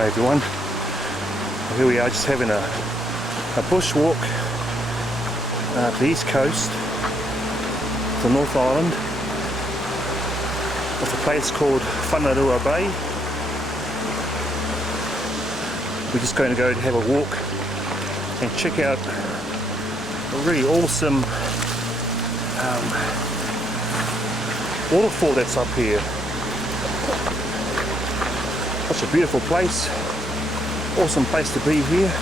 Hi everyone, here we are just having a bushwalk up the east coast, the North Island, of a place called Whanarua Bay. We're just going to go and have a walk and check out a really awesome waterfall that's up here. Such a beautiful place, awesome place to be here.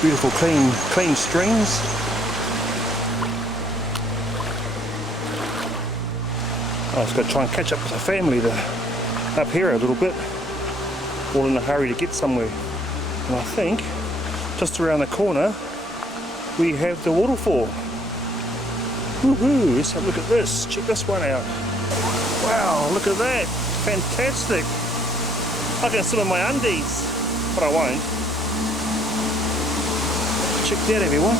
Beautiful clean streams. I was going to try and catch up with the family up here a little bit, all in a hurry to get somewhere. And I think just around the corner we have the waterfall. Woohoo! Let's have a look at this. Check this one out. Wow, look at that. Fantastic. I can swim in my undies, but I won't. Check that, everyone.